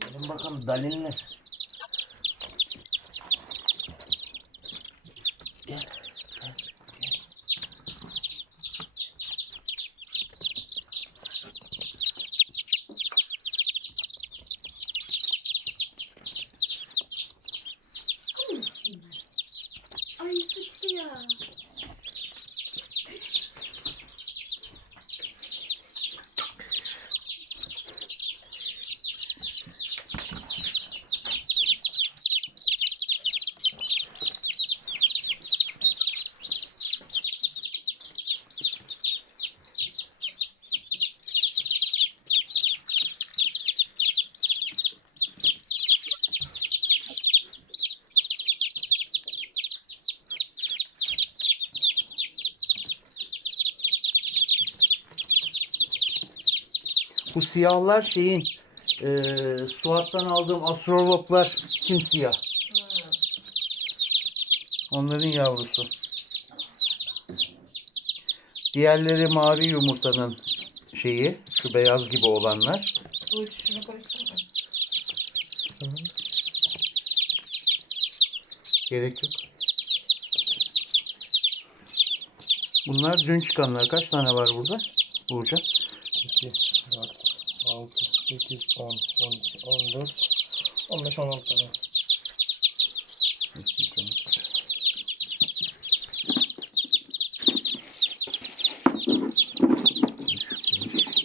Gelin bakalım dalinler. Gel. Ay sıçtı ya. Bu siyahlar şeyin e, Suat'tan aldığım astroloplar simsiyah. Onların yavrusu. Diğerleri mavi yumurtanın şeyi, şu beyaz gibi olanlar. Bu şunu koysana. Gerek yok. Bunlar dün çıkanlar. Kaç tane var burada? Burcu? 2, 4, 6, 8, 10, 12, 14, 15, 16 tane.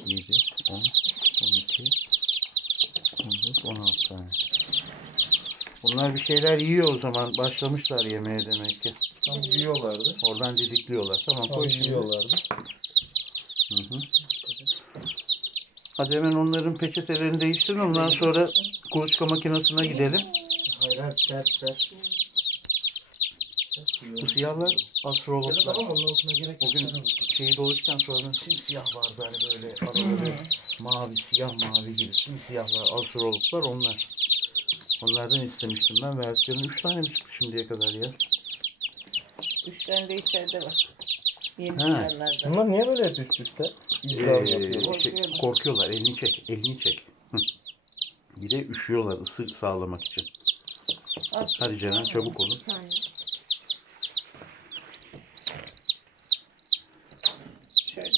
7, 10, 12, 14, 16 tane. Bunlar bir şeyler yiyor o zaman. Başlamışlar yemeye demek ki. Tam yiyorlardı. Oradan didikliyorlar. Tamam Tam koy şimdi. yiyorlardı. Hı hı. Hadi hemen onların peçetelerini değiştirin. Ondan sonra kuluçka makinesine gidelim. Hayır hayır ser ser. Bu siyahlar astrologlar. tamam onun altına gerek yok. gün Ser olur. şeyi dolaşırken sonradan simsiyah vardı hani böyle araları mavi siyah mavi gibi simsiyahlar astrologlar onlar. Onlardan istemiştim ben versiyonu 3 tane mi çıktı şimdiye kadar ya? Üç tane de içeride var. Yeni Ha. Bunlar niye böyle hep üst üste? Ee, şey, Korkuyorlar. elini çek elini çek. Hı. Bir de üşüyorlar ısı sağlamak için. Al. Hadi Ceren çabuk olun. Bir saniye. Şöyle.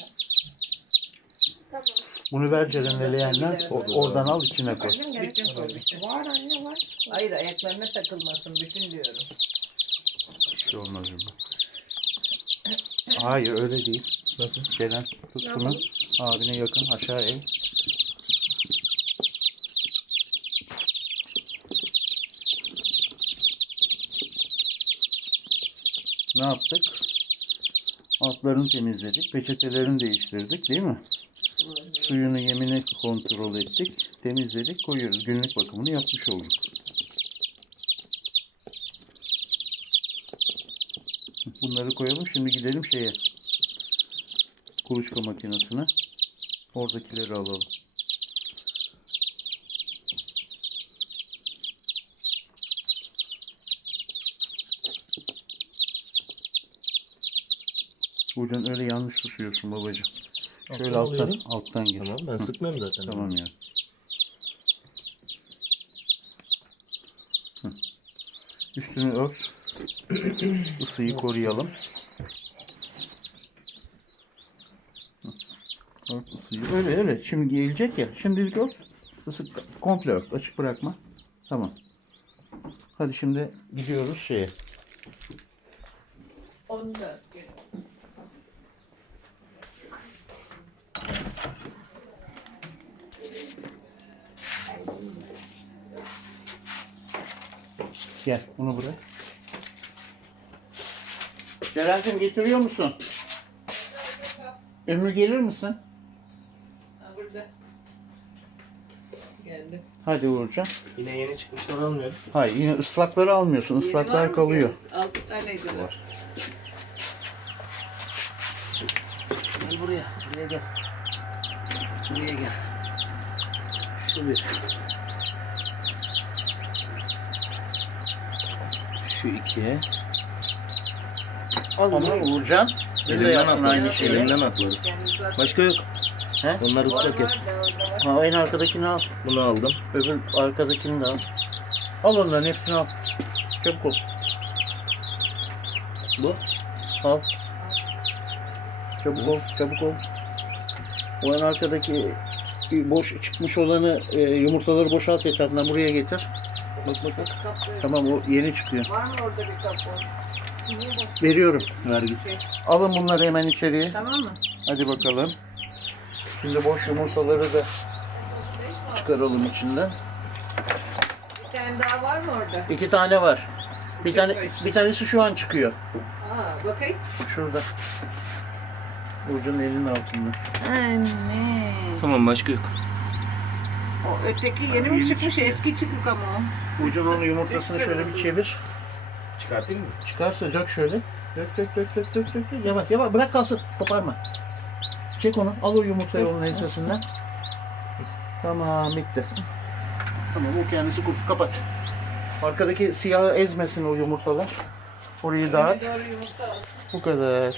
Tamam. Bunu ver leğenler o- oradan al içine koy. Annem gerek koy. bütün. Var anne var. Hayır ayaklarına takılmasın bütün diyorum. Bir şey olmaz bunda. Hayır öyle değil. Nasıl? Ceren tut bunu. Abine yakın aşağı eğ. Ne yaptık? Altlarını temizledik. Peçetelerini değiştirdik değil mi? Suyunu yemini kontrol ettik. Temizledik koyuyoruz. Günlük bakımını yapmış olduk. Bunları koyalım. Şimdi gidelim şeye. Kuluçka makinesine. Oradakileri alalım. Buradan öyle yanlış tutuyorsun babacığım. Şöyle Alttan alttan, alıyorum. alttan gir. Tamam ben Hı, sıkmıyorum zaten. Tamam ya. Hı. Üstünü ört. Isıyı koruyalım. Ört ısıyı. Öyle öyle. Şimdi gelecek ya. Şimdilik ört. Isı komple ört. Açık bırakma. Tamam. Hadi şimdi gidiyoruz şeye. 14 gün. Gel bunu bırak. Ceren'cim getiriyor musun? Ömür gelir misin? Ha burada. Geldi. Hadi Uğurcan. Yine yeni çıkmışlar almıyorum. Hayır yine ıslakları almıyorsun. Yeni var Islaklar mı kalıyor. Altı taneydi. Var. Gel buraya. Buraya gel. Buraya gel. Şu bir. Şu iki. Ama Uğurcan bir de Elimden yaptın atladı. aynı şeyi. Elimden atladı. Başka yok. He? Onlar ıslak hep. Ha, en arkadakini al. Bunu aldım. Öbür arkadakini de al. Al onların hepsini al. Çabuk ol. Bu. Al. Çabuk ol, çabuk ol. O en arkadaki boş çıkmış olanı e, yumurtaları boşalt etrafından buraya getir. Bak bak bak. Tamam o yeni çıkıyor. Var mı orada bir kapı? Veriyorum. Ver gitsin. Alın bunları hemen içeriye. Tamam mı? Hadi bakalım. Şimdi boş yumurtaları da çıkaralım içinden. Bir tane daha var mı orada? İki tane var. Bir tane bir tanesi şu an çıkıyor. Aa, bakayım. Şurada. Burcu'nun elinin altında. Anne. Tamam başka yok. O öteki yeni mi Yeni çıkmış? çıkıyor. Eski çıkık ama o. Burcu'nun yumurtasını şöyle bir çevir. Çıkartayım mı? Çıkarsa dök şöyle. Dök dök dök dök dök dök. dök. Yavaş yavaş bırak kalsın. Koparma. Çek onu. Al o yumurtayı onun ensesinden. Tamam bitti. Tamam o kendisi kurt. Kapat. Arkadaki siyahı ezmesin o yumurtalar. Orayı dağıt. Bu kadar.